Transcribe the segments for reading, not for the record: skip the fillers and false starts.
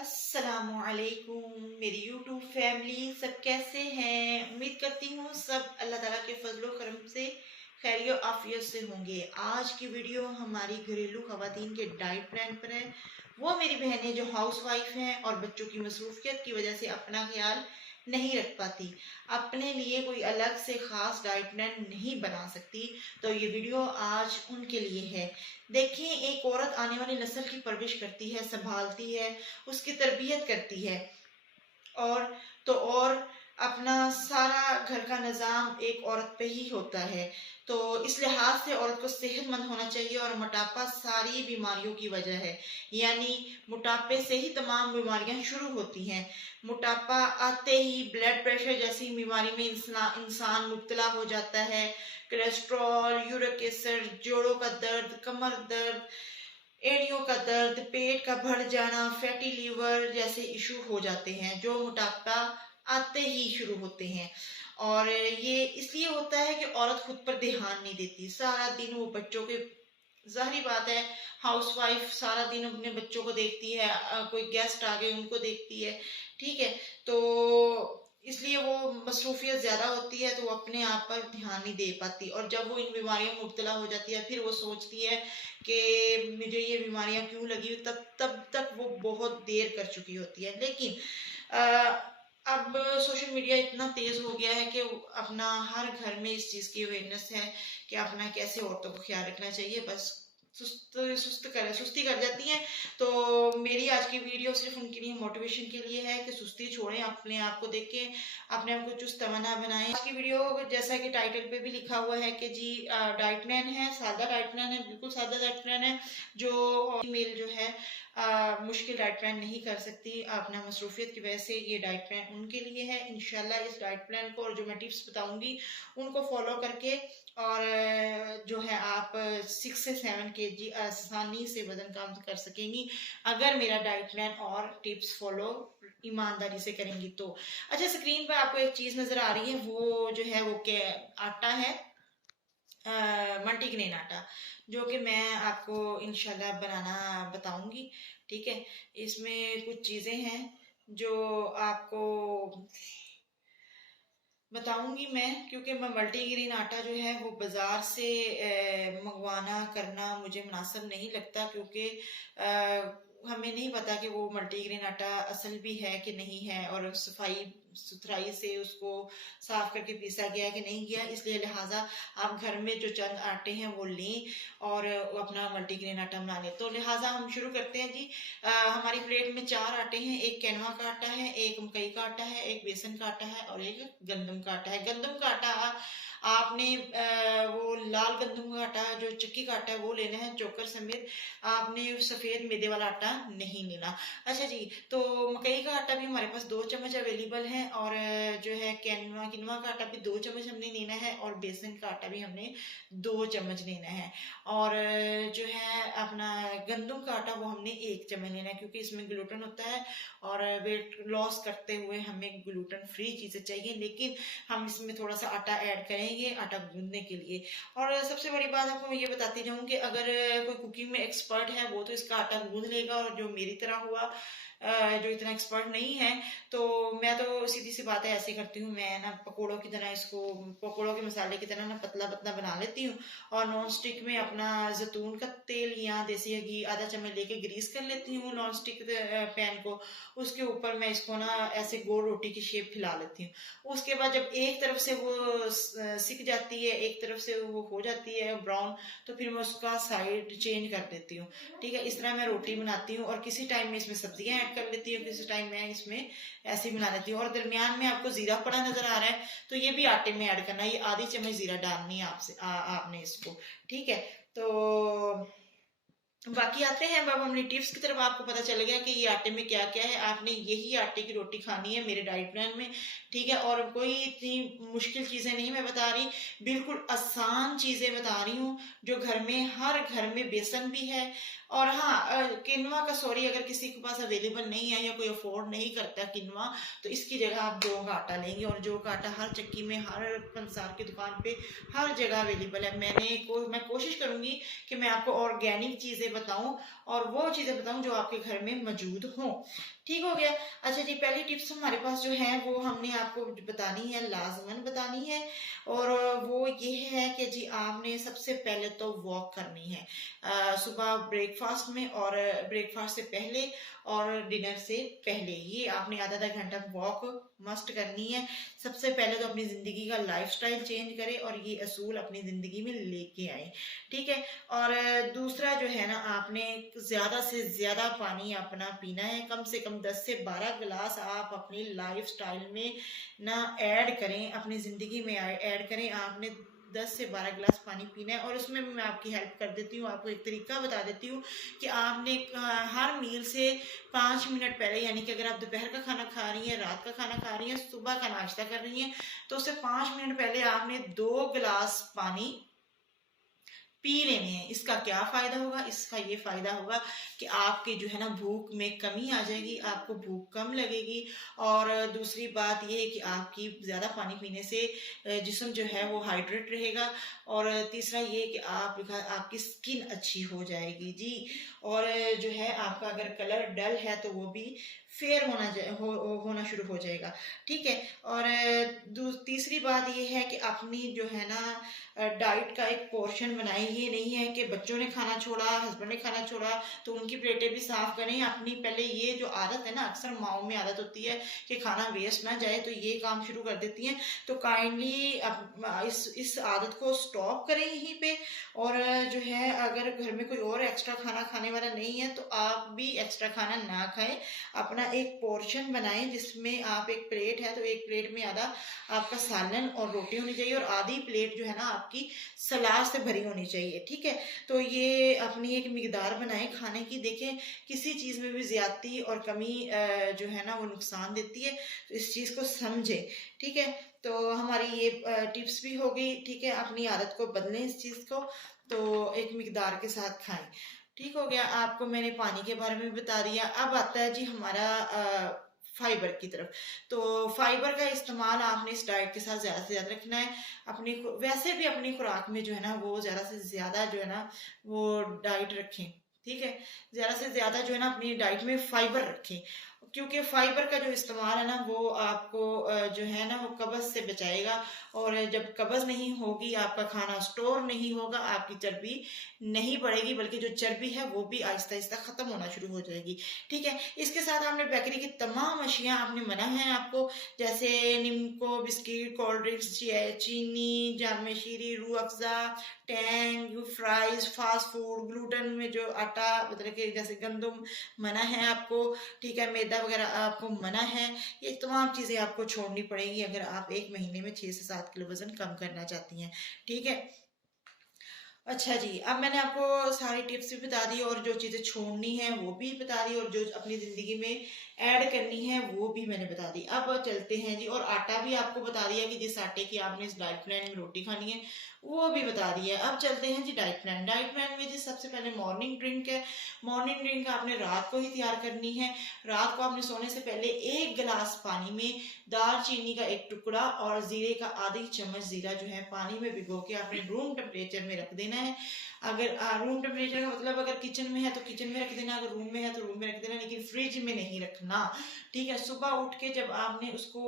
अस्सलामुअलैकुम मेरी YouTube family सब कैसे हैं। उम्मीद करती हूँ सब अल्लाह ताला के फजलो करम से खैरियो आफियत से होंगे। आज की वीडियो हमारी घरेलू खवातीन के डाइट प्लान पर है। वो मेरी बहनें जो हाउस वाइफ हैं और बच्चों की मसरूफियत की वजह से अपना ख्याल नहीं रख पाती, अपने लिए कोई अलग से खास डाइट प्लान नहीं बना सकती, तो ये वीडियो आज उनके लिए है। देखिए, एक औरत आने वाली नस्ल की परवरिश करती है, संभालती है, उसकी तरबियत करती है और और अपना सारा घर का निज़ाम एक औरत पे ही होता है। तो इस लिहाज से औरत को सेहतमंद होना चाहिए और मोटापा सारी बीमारियों की वजह है, यानी मोटापे से ही तमाम बीमारियां शुरू होती हैं। मोटापा आते ही ब्लड प्रेशर जैसी बीमारी में इंसान मुब्तला हो जाता है। कोलेस्ट्रॉल, यूरिक एसिड, जोड़ों का दर्द, कमर दर्द, एड़ियों का दर्द, पेट का बढ़ जाना, फैटी लीवर जैसे इशू हो जाते हैं जो मोटापा आते ही शुरू होते हैं। और ये इसलिए होता है कि औरत खुद पर ध्यान नहीं देती, सारा दिन वो बच्चों के, जाहिर बात है हाउस वाइफ सारा दिन अपने बच्चों को देखती है, कोई गेस्ट आ गए उनको देखती है, ठीक है। तो इसलिए वो मसरूफियत ज्यादा होती है तो वो अपने आप पर ध्यान नहीं दे पाती, और जब वो इन बीमारियों में मुब्तला हो जाती है फिर वो सोचती है कि मुझे ये बीमारियां क्यों लगी, तब तब तक वो बहुत देर कर चुकी होती है। लेकिन अब सोशल मीडिया इतना तेज हो गया है कि अपना हर घर में इस चीज की अवेयरनेस है कि अपना कैसे औरतों को ख्याल रखना चाहिए। बस सुस्ती कर जाती हैं। तो मेरी आज की वीडियो सिर्फ उनके लिए मोटिवेशन के लिए है कि सुस्ती छोड़ें, अपने आप को देख के अपने आप को चुस्त तमन्ना बनाएं। आज की वीडियो जैसा कि टाइटल पे भी लिखा हुआ है कि जी डाइट प्लान है, सादा डाइट प्लान है, बिल्कुल सादा डाइट प्लान है जो फीमेल जो है मुश्किल डाइट प्लान नहीं कर सकती अपना मसरूफियत की वजह से। ये डाइट प्लान उनके लिए है। इंशाल्लाह इस डाइट प्लान को और जो मैं टिप्स बताऊंगी उनको फॉलो करके और जो है आप 6 से 7 kg आसानी से वजन कम कर सकेंगी अगर मेरा डाइट प्लान और टिप्स फॉलो ईमानदारी से करेंगी तो। अच्छा, स्क्रीन पर आपको एक चीज नजर आ रही है, वो जो है वो क्या आटा है, मल्टीग्रेन आटा, जो कि मैं आपको इंशाल्लाह बनाना बताऊंगी, ठीक है। इसमें कुछ चीजें हैं जो आपको बताऊंगी मैं, क्योंकि मैं मल्टीग्रेन आटा जो है वो बाजार से मंगवाना करना मुझे मुनासिब नहीं लगता, क्योंकि हमें नहीं पता कि वो मल्टीग्रेन आटा असल भी है कि नहीं है, और सफाई सुथराई से उसको साफ करके पीसा गया है कि नहीं गया। इसलिए लिहाजा आप घर में जो चंद आटे हैं वो लें और अपना मल्टीग्रेन आटा बना लें। तो लिहाजा हम शुरू करते हैं जी। हमारी प्लेट में 4 आटे हैं, एक कैनवा का आटा है, एक मकई का आटा है, एक बेसन का आटा है और एक गंदम का आटा है। गंदम का आटा आपने वो लाल गंदम का आटा जो चक्की का आटा है वो लेना है चोकर समेत, आपने सफेद मैदे वाला आटा नहीं लेना। अच्छा जी, तो मकई का आटा भी हमारे पास 2 चम्मच अवेलेबल है, और जो है किनवा का आटा भी 2 चम्मच हमने लेना है, और बेसन का आटा भी हमने 2 चम्मच लेना है, और जो है अपना गंदम का आटा वो हमने 1 चम्मच लेना है, क्योंकि इसमें ग्लूटेन होता है और वेट लॉस करते हुए हमें ग्लूटेन फ्री चीजें चाहिए, लेकिन हम इसमें थोड़ा सा आटा ऐड करेंगे आटा गूंदने के लिए। और सबसे बड़ी बात आपको मैं ये बताती जाऊँ कि अगर कोई कुकिंग में एक्सपर्ट है वो तो इसका आटा गूंद लेगा, और जो मेरी तरह हुआ जो इतना एक्सपर्ट नहीं है, तो मैं तो सीधी सी बात है ऐसे करती हूँ, मैं ना पकोड़ों की तरह इसको, पकोड़ों के मसाले की तरह ना पतला पतला बना लेती हूँ, और नॉन स्टिक में अपना जैतून का तेल या देसी घी आधा चम्मच लेके ग्रीस कर लेती हूँ नॉन स्टिक पैन को। उसके ऊपर मैं इसको ना ऐसे गोल रोटी की शेप खिला लेती हूँ। उसके बाद जब एक तरफ से वो सिक जाती है, एक तरफ से वो हो जाती है ब्राउन, तो फिर मैं उसका साइड चेंज कर देती हूँ, ठीक है। इस तरह मैं रोटी बनाती हूँ, और किसी टाइम में इसमें सब्जियां ऐड कर लेती हूँ, किसी टाइम मैं इसमें ऐसे ही बना लेती हूँ। और दरमियान में आपको जीरा पड़ा नजर आ रहा है, तो ये भी आटे में ऐड करना है, ये आधी चम्मच जीरा डालनी है आपसे आपने इसको, ठीक है। तो बाकी आते हैं अब हमने टिप्स की तरफ। आपको पता चल गया कि ये आटे में क्या क्या है, आपने यही आटे की रोटी खानी है मेरे डाइट प्लान में, ठीक है। और कोई इतनी मुश्किल चीजें नहीं मैं बता रही, बिल्कुल आसान चीजें बता रही हूँ जो घर में, हर घर में बेसन भी है। और हाँ, किनवा का सॉरी अगर किसी के पास अवेलेबल नहीं है या कोई अफोर्ड नहीं करता किनवा, तो इसकी जगह आप जौ का आटा लेंगे, और जौ का आटा हर चक्की में, हर पंसार की दुकान पे हर जगह अवेलेबल है। मैं कोशिश करूंगी कि मैं आपको ऑर्गेनिक चीजें बताऊं और वो चीजें बताऊं जो आपके घर में मौजूद हों। ठीक हो गया। अच्छा जी, पहली टिप्स हमारे पास जो है वो हमने आपको बतानी है, लाजमन बतानी है, और वो ये है कि जी आपने सबसे पहले तो वॉक करनी है सुबह ब्रेकफास्ट में, और ब्रेकफास्ट से पहले और डिनर से पहले ये आपने आधा आधा घंटा वॉक मस्ट करनी है। सबसे पहले तो अपनी जिंदगी का लाइफस्टाइल चेंज करें और ये असूल अपनी जिंदगी में लेके आए। ठीक है। और दूसरा जो है ना, आपने ज्यादा से ज्यादा पानी अपना पीना है, कम से कम 10 से 12 गिलास आप अपनी लाइफस्टाइल में ना ऐड करें, अपनी जिंदगी में ऐड करें। आपने 10 से 12 गिलास पानी पीना है, और उसमें भी मैं आपकी हेल्प कर देती हूँ, आपको एक तरीका बता देती हूँ कि आपने हर मील से 5 मिनट पहले, यानी कि अगर आप दोपहर का खाना खा रही हैं, रात का खाना खा रही हैं, सुबह का नाश्ता कर रही हैं, तो उससे 5 मिनट पहले आपने 2 गिलास पानी पी लेने हैं। इसका क्या फायदा होगा? इसका ये फायदा होगा कि आपके जो है ना भूख में कमी आ जाएगी, आपको भूख कम लगेगी। और दूसरी बात ये है कि आपकी ज्यादा पानी पीने से जिस्म जो है वो हाइड्रेट रहेगा। और तीसरा ये कि आपकी स्किन अच्छी हो जाएगी जी। और जो है आपका अगर कलर डल है तो वो भी फेयर होना शुरू हो जाएगा। ठीक है। और तीसरी बात ये है कि अपनी जो है ना डाइट का एक पोर्शन बनाए। ये नहीं है कि बच्चों ने खाना छोड़ा, हस्बैंड ने खाना छोड़ा तो उनकी प्लेटें भी साफ करें। अपनी पहले ये जो आदत है ना, अक्सर माओ में आदत होती है कि खाना वेस्ट ना जाए, तो ये काम शुरू कर देती हैं। तो काइंडली इस आदत को स्टॉप करें यहीं पे। और जो है अगर घर में कोई और एक्स्ट्रा खाना खाने वाला नहीं है तो आप भी एक्स्ट्रा खाना ना खाएं। अपना एक पोर्शन बनाएं जिसमें आप, एक प्लेट है तो एक प्लेट में आधा आपका सालन और रोटी होनी चाहिए, और आधी प्लेट जो है ना आपकी सलाद से भरी होनी चाहिए। ठीक है। तो ये अपनी एक मिकदार बनाएं खाने की। देखें, किसी चीज में भी ज्यादती और कमी जो है ना वो नुकसान देती है, तो इस चीज को समझें। ठीक है। तो हमारी ये टिप्स भी हो गई। ठीक है। अपनी आदत को बदलें इस चीज को, तो एक मिकदार के साथ खाएं। ठीक हो गया। आपको मैंने पानी के बारे में बता दिया। अब आता है जी हमारा फाइबर की तरफ। तो फाइबर का इस्तेमाल आपने इस डाइट के साथ ज्यादा से ज्यादा रखना है। वैसे भी अपनी खुराक में जो है ना वो ज्यादा से ज्यादा जो है ना वो डाइट रखें। ठीक है। ज्यादा से ज्यादा जो है ना अपनी डाइट में फाइबर रखें, क्योंकि फाइबर का जो इस्तेमाल है ना वो आपको जो है ना वो कब्ज से बचाएगा। और जब कब्ज नहीं होगी, आपका खाना स्टोर नहीं होगा, आपकी चर्बी नहीं बढ़ेगी, बल्कि जो चर्बी है वो भी आहिस्ता आहिस्ता खत्म होना शुरू हो जाएगी। ठीक है। इसके साथ आपने बेकरी की तमाम अशिया आपने मना है आपको, जैसे निम्को, बिस्किट, कोल्ड ड्रिंक्स, चीनी, जाम शीरी, Rooh Afza, Tang, fries, fast food, gluten में जो आटा मतलब कि जैसे गंदम मना है आपको। ठीक है। मैदा वगैरह आपको मना है। ये तमाम चीजें आपको छोड़नी पड़ेगी अगर आप एक महीने में 6 से 7 किलो वजन कम करना चाहती हैं। ठीक है। अच्छा जी, अब मैंने आपको सारी टिप्स भी बता दी, और जो चीजें छोड़नी है वो भी बता दी, और जो अपनी जिंदगी में ऐड करनी है वो भी मैंने बता दी। अब चलते हैं जी, और आटा भी आपको बता दिया कि जिस आटे की आपने इस डाइट प्लान में रोटी खानी है वो भी बता दिया। अब चलते हैं जी डाइट प्लान। डाइट प्लान में जी सबसे पहले मॉर्निंग ड्रिंक है। मॉर्निंग ड्रिंक आपने रात को ही तैयार करनी है। रात को आपने सोने से पहले 1 गिलास पानी में दालचीनी का एक टुकड़ा और जीरे का आधी चम्मच जीरा जो है पानी में भिगो के आपने रूम टेम्परेचर में रख देना है। अगर रूम टेम्परेचर का मतलब अगर किचन में है तो किचन में रख देना, अगर रूम में है तो रूम में रख देना, लेकिन फ्रिज में नहीं रखना। ठीक है। सुबह उठ के जब आपने उसको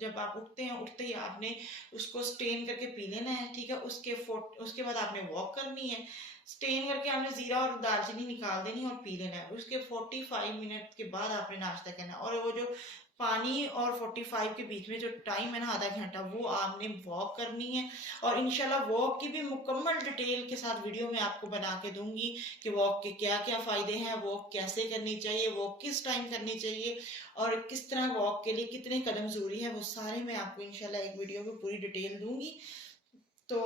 जब आप उठते ही आपने उसको स्टेन करके पी लेना है। ठीक है। उसके बाद आपने वॉक करनी है। स्टेन करके आपने जीरा और दालचीनी निकाल देनी है और पी लेना है। उसके 45 मिनट के बाद आपने नाश्ता करना है। और वो जो पानी और 45 के बीच में जो टाइम है ना, आधा घंटा, वो आपने वॉक करनी है। और इंशाल्लाह वॉक की भी मुकम्मल डिटेल के साथ वीडियो में आपको बना के दूंगी कि वॉक के क्या क्या फायदे हैं, वॉक कैसे करनी चाहिए, वॉक किस टाइम करनी चाहिए, और किस तरह वॉक के लिए कितने कदम जरूरी है, वो सारे मैं आपको इंशाल्लाह एक वीडियो में पूरी डिटेल दूंगी। तो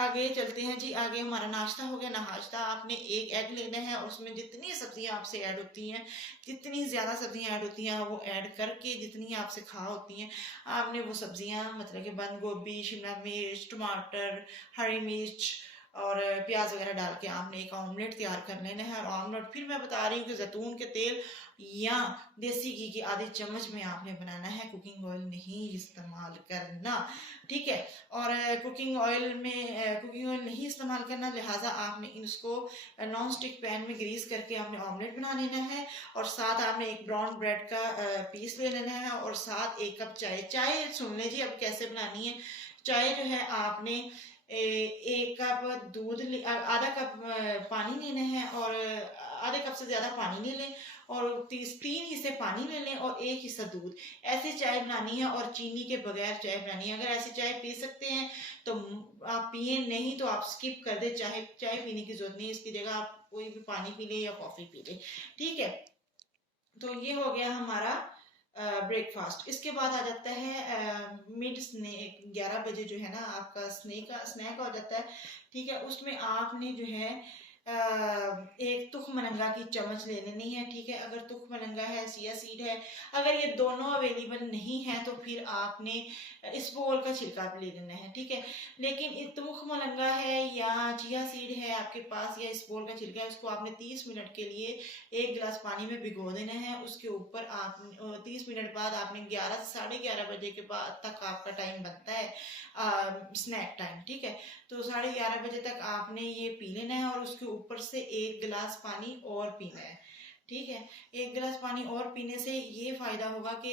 आगे चलते हैं जी। आगे हमारा नाश्ता हो गया। नाश्ता आपने एक एग लेना है, और उसमें जितनी सब्जियां आपसे ऐड होती हैं, जितनी ज्यादा सब्जियां ऐड होती हैं वो ऐड करके जितनी आपसे खा होती हैं आपने वो सब्जियां, मतलब कि बंद गोभी, शिमला मिर्च, टमाटर, हरी मिर्च, और प्याज वगैरह डाल के आपने एक ऑमलेट तैयार कर लेना है। और ऑमलेट फिर मैं बता रही हूँ कि जैतून के तेल या देसी घी की आधे चम्मच में आपने बनाना है, कुकिंग ऑयल नहीं इस्तेमाल करना, ठीक है। और कुकिंग ऑयल नहीं इस्तेमाल करना, लिहाजा आपने इसको नॉन स्टिक पैन में ग्रीस करके आपने ऑमलेट बना लेना है। और साथ आपने एक ब्राउन ब्रेड का पीस ले लेना है और साथ 1 कप चाय सुन लीजिए अब कैसे बनानी है। चाय जो है आपने 1 कप दूध आधा कप पानी लेना है और आधे कप से ज्यादा पानी ले लें और 3 हिस्से पानी ले लें और 1 हिस्सा दूध। ऐसी चाय बनानी है और चीनी के बगैर चाय बनानी है। अगर ऐसी चाय पी सकते हैं तो आप पिए, नहीं तो आप स्किप कर दे, चाय पीने की जरूरत नहीं, इसकी जगह आप कोई भी पानी पी ले या कॉफी पी ले, ठीक है। तो ये हो गया हमारा ब्रेकफास्ट। इसके बाद आ जाता है मिड स्नैक, 11 बजे जो है ना आपका स्नैक हो जाता है, ठीक है। उसमें आपने जो है एक तुखमलंगा की चम्मच ले लेनी है, ठीक है। अगर तुखमलंगा है, चिया सीड है, अगर ये दोनों अवेलेबल नहीं है तो फिर आपने इसबगोल का छिलका भी ले लेना है, ठीक है। लेकिन तुखमलंगा है या चिया सीड है आपके पास या इसबगोल का छिलका है, उसको आपने 30 मिनट के लिए 1 गिलास पानी में भिगो देना है। उसके ऊपर आप 30 मिनट बाद आपने 11 से 11:30 बजे के बाद तक आपका टाइम बनता है स्नैक टाइम, ठीक है। तो 11:30 बजे तक आपने ये पी लेना है और उसके ऊपर से 1 गिलास पानी और पीना है, ठीक है। 1 गिलास पानी और पीने से ये फायदा होगा कि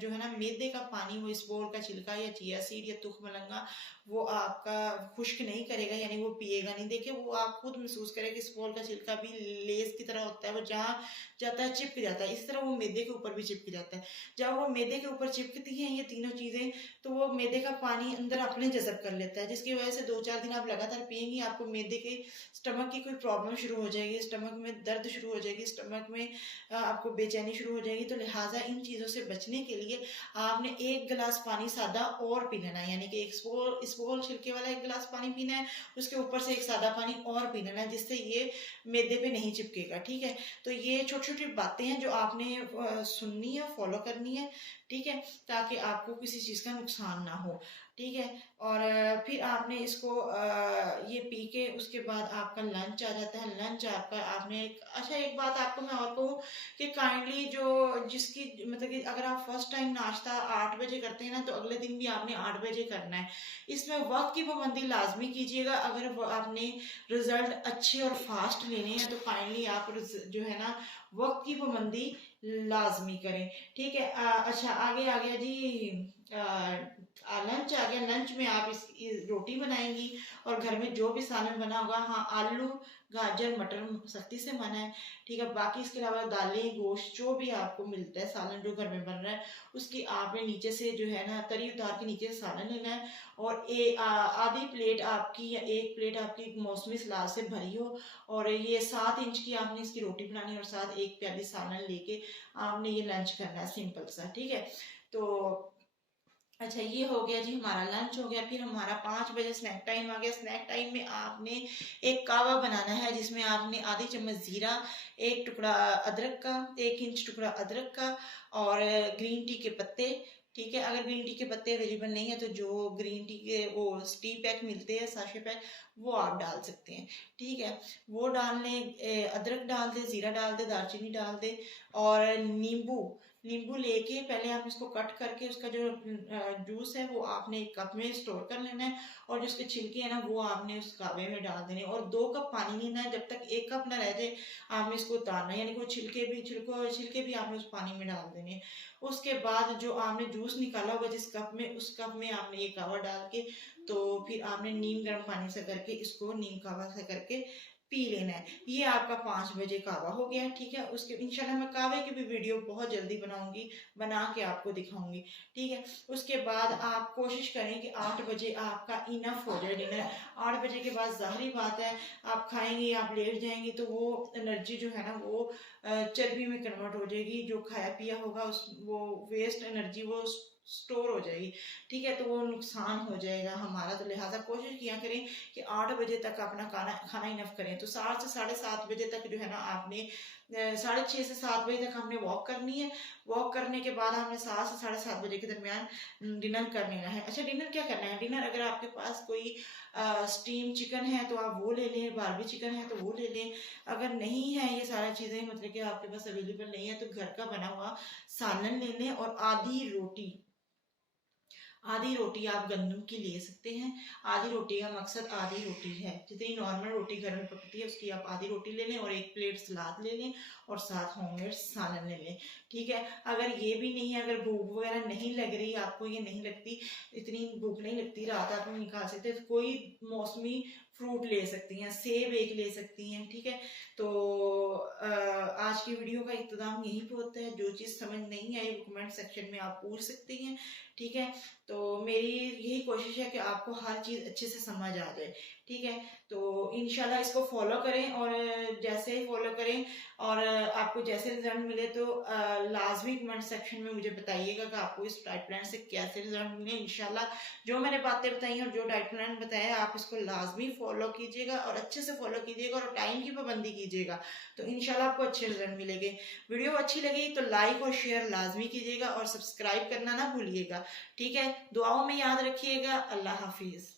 जो है ना मैदे का पानी, वो इसबगोल का छिलका या चिया सीड या तुखमलंगा वो आपका खुश्क नहीं करेगा, यानी वो पिएगा नहीं। देखिए वो आप खुद महसूस करें कि इसबगोल का छिलका भी लेस की तरह होता है, वो जहाँ जाता है चिपक जाता है, इस तरह वो मैदे के ऊपर भी चिपक जाता है। जब वो मैदे के ऊपर चिपकती हैं ये तीनों चीजें तो वो मैदे का पानी अंदर अपने जज़ब कर लेता है, जिसकी वजह से 2-4 दिन आप लगातार पिएंगी, आपको मैदे के स्टमक की कोई प्रॉब्लम शुरू हो जाएगी, स्टमक में दर्द शुरू हो जाएगी, स्टमक में आपको बेचैनी शुरू हो जाएगी। तो लिहाजा इन चीज़ों से बचने के लिए आपने 1 गिलास पानी सादा और पी लेना है, यानी कि इसबगोल छिलके वाला 1 गिलास पानी पीना है, उसके ऊपर से एक सादा पानी और पी लेना है, जिससे ये मैदे पे नहीं चिपकेगा, ठीक है। तो ये छोटी छोटी बातें हैं जो आपने सुननी है, फॉलो करनी है, ठीक है, ताकि आपको किसी चीज़ का नुकसान ना हो, ठीक है। और फिर आपने इसको ये पी के उसके बाद आपका लंच आ जाता है। लंच आपका आपने अच्छा एक बात आपको मैं और कहूँ कि काइंडली जो जिसकी मतलब कि अगर आप फर्स्ट टाइम नाश्ता 8 बजे करते हैं ना, तो अगले दिन भी आपने 8 बजे करना है। इसमें वक्त की पाबंदी लाजमी कीजिएगा। अगर आपने रिजल्ट अच्छे और फास्ट लेने हैं तो काइंडली आप जो है ना वक्त की पाबंदी लाजमी करें, ठीक है। अच्छा आगे आ गया जी लंच आ गया। लंच में आप इस रोटी बनाएंगी और घर में जो भी सालन बना होगा, हाँ आलू गाजर मटर सख्ती से मना है, ठीक है। बाकी इसके अलावा दालें गोश्त जो भी आपको मिलता है, सालन जो घर में बन रहा है उसकी आपने नीचे से जो है ना तरी उतार के नीचे से सालन लेना है। और आधी प्लेट आपकी या 1 प्लेट आपकी मौसमी सलाद से भरी हो और ये 7 इंच की आपने इसकी रोटी बनानी है और साथ 1 प्याली सालन लेके आपने ये लंच करना है, सिंपल सा, ठीक है। तो अच्छा ये हो गया जी, हमारा लंच हो गया। फिर हमारा 5 बजे स्नैक टाइम आ गया। स्नैक टाइम में आपने एक कावा बनाना है, जिसमें आपने आधी चम्मच जीरा, 1 टुकड़ा अदरक का, 1 इंच टुकड़ा अदरक का और ग्रीन टी के पत्ते, ठीक है। अगर ग्रीन टी के पत्ते अवेलेबल नहीं है तो जो ग्रीन टी के वो टी पैक मिलते हैं, साशे पैक, वो आप डाल सकते हैं, ठीक है। वो डाल लें, अदरक डाल दे, जीरा डाल दे, दालचीनी डाल दे और नींबू लेके पहले आप इसको कट करके उसका जो जूस है वो आपने एक कप में स्टोर कर लेना है और जो उसके छिलके हैं ना वो आपने उस कावे में डाल देने और 2 कप पानी लेना है। जब तक 1 कप ना रह जाए आपने इसको उतारना है, यानी कि वो छिलके भी आपने उस पानी में डाल देने। उसके बाद जो आपने जूस निकाला होगा जिस कप में, उस कप में आपने ये कावा डाल के तो फिर आपने नीम गर्म पानी से करके इसको नीम कावा से करके पी लेना है। ये आपका 5 बजे कावा हो गया, ठीक है। उसके इंशाल्लाह मैं कावे की भी वीडियो बहुत जल्दी बनाऊंगी, बना के आपको दिखाऊंगी, ठीक है। उसके बाद आप कोशिश करें कि 8 बजे आपका इनफ हो जाए डिनर। 8 बजे के बाद जाहिर बात है आप खाएंगे, आप लेट जाएंगे तो वो एनर्जी जो है ना वो चर्बी में कन्वर्ट हो जाएगी। जो खाया पिया होगा उस वो वेस्ट एनर्जी वो स्टोर हो जाएगी, ठीक है। तो वो नुकसान हो जाएगा हमारा। तो लिहाजा कोशिश किया करें कि 8 बजे तक अपना खाना इनफ करें। तो 7 से 7:30 बजे तक जो है ना आपने 6:30 से 7 बजे तक हमने वॉक करनी है। वॉक करने के बाद हमने 7 से 7:30 बजे के दरमियान डिनर कर लेना है। अच्छा, डिनर क्या करना है? डिनर अगर आपके पास कोई स्टीम चिकन है तो आप वो ले लें, बारबी चिकन है तो वो ले लें। अगर नहीं है ये सारा चीज़ें, मतलब कि आपके पास अवेलेबल नहीं है, तो घर का बना हुआ सालन ले लें और आधी रोटी आप गंदम की ले सकते हैं। आधी रोटी का मकसद आधी रोटी है, जितनी नॉर्मल रोटी घर में पकती है उसकी आप आधी रोटी ले लें और एक प्लेट सलाद ले लें और साथ होममेड सालन ले लें। ठीक है। अगर ये भी नहीं है, अगर भूख वगैरह नहीं लग रही आपको, ये नहीं लगती, इतनी भूख नहीं लगती, रात आप नहीं खा सकते, तो कोई मौसमी फ्रूट ले सकती हैं, सेब एक ले सकती हैं। ठीक है। तो आज की वीडियो का इख्तिताम यहीं पे होता है। जो चीज़ समझ नहीं आई वो कमेंट सेक्शन में आप पूछ सकती हैं। ठीक है। तो मेरी यही कोशिश है कि आपको हर चीज़ अच्छे से समझ आ जाए। ठीक है। तो इंशाल्लाह इसको फॉलो करें, और जैसे ही फॉलो करें और आपको जैसे रिजल्ट मिले तो लाजमी कमेंट सेक्शन में मुझे बताइएगा कि आपको इस डाइट प्लान से कैसे रिजल्ट मिले। इंशाल्लाह जो मैंने बातें बताई हैं और जो डाइट प्लान बताया है, आप इसको लाजमी फॉलो कीजिएगा और अच्छे से फॉलो कीजिएगा और टाइम की पाबंदी कीजिएगा, तो इंशाल्लाह आपको अच्छे रिजल्ट मिलेंगे। वीडियो अच्छी लगी तो लाइक और शेयर लाजमी कीजिएगा और सब्सक्राइब करना ना भूलिएगा। ठीक है। दुआओं में याद रखिएगा। अल्लाह हाफिज।